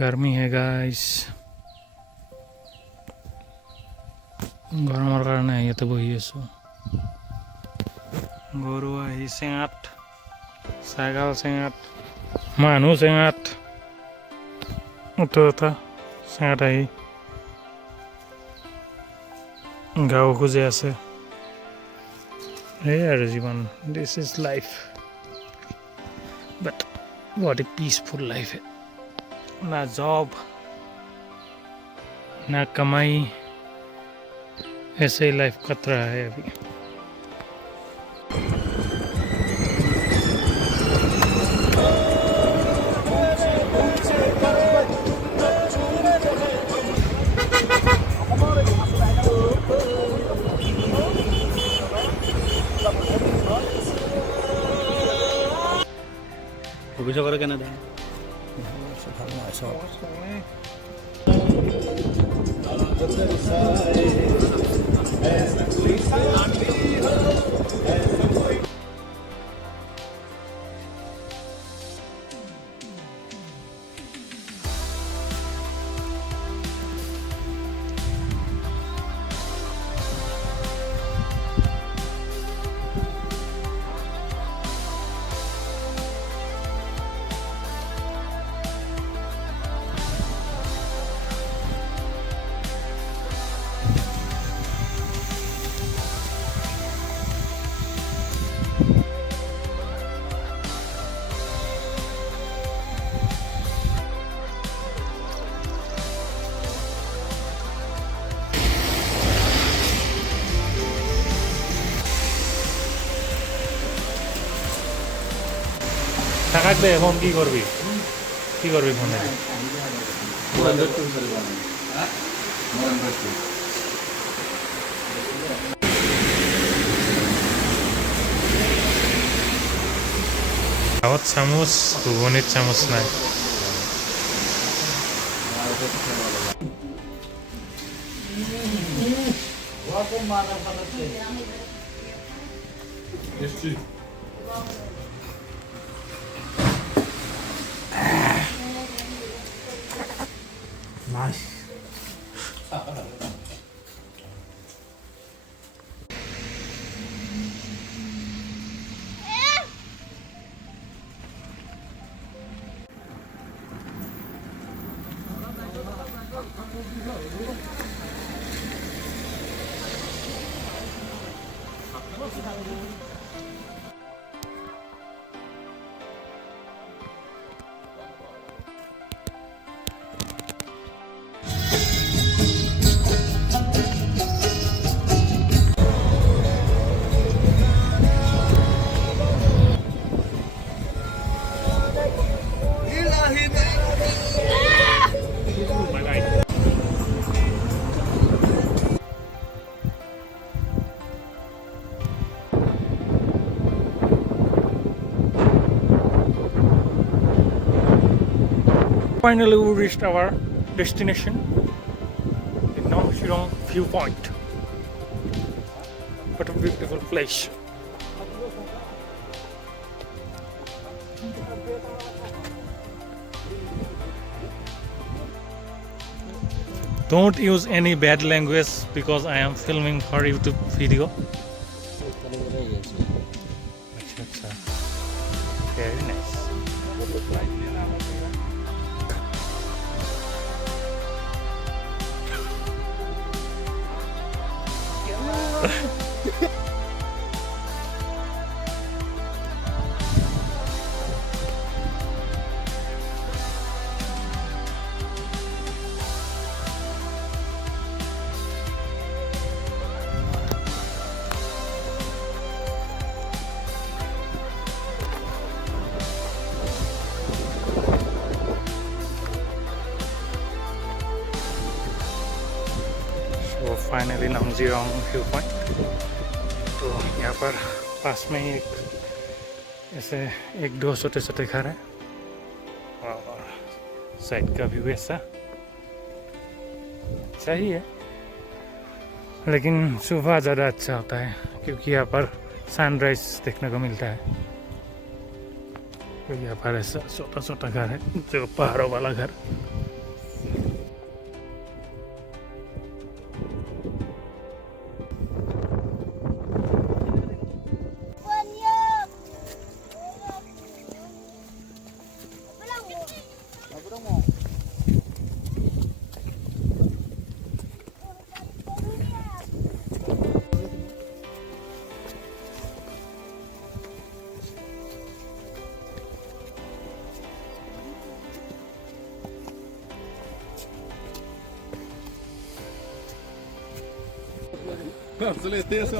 गर्मी है गाइस, গৰমৰ কাৰণে ইয়াতে বহি আছোঁ। গৰু আহি চেঙাত, ছাগল চেঙাত, মানুহ চেঙাত, এটা চেঙাত আহি গাঁও খুজে আছে। এই আৰু জীৱন, this is life, but what A peaceful life है। ना जॉब ना कमाई, ऐसे ही लाइफ कट रहा है अभी। অভিযোগ করে কেন দেয়? টাকাক দে, ফোন কি করবি? কি করবি ফোনে? গাঁৱত চামুচ, ঘুগুনিত চামুচ নাই। Finally, we reached our destination, the Nong Shirong viewpoint. What a beautiful place. Don't use any bad language because I am filming for YouTube video. Very nice. तो फाइनली नमजीरोंग व्यू पॉइंट। तो यहाँ पर पास में ही एक ऐसे एक दो छोटे छोटे घर हैं और साइड का व्यू ऐसा सही है, लेकिन सुबह ज़्यादा अच्छा होता है क्योंकि यहाँ पर सनराइज देखने को मिलता है। तो यहाँ पर ऐसा छोटा छोटा घर है जो पहाड़ों वाला घर। Zleteia essa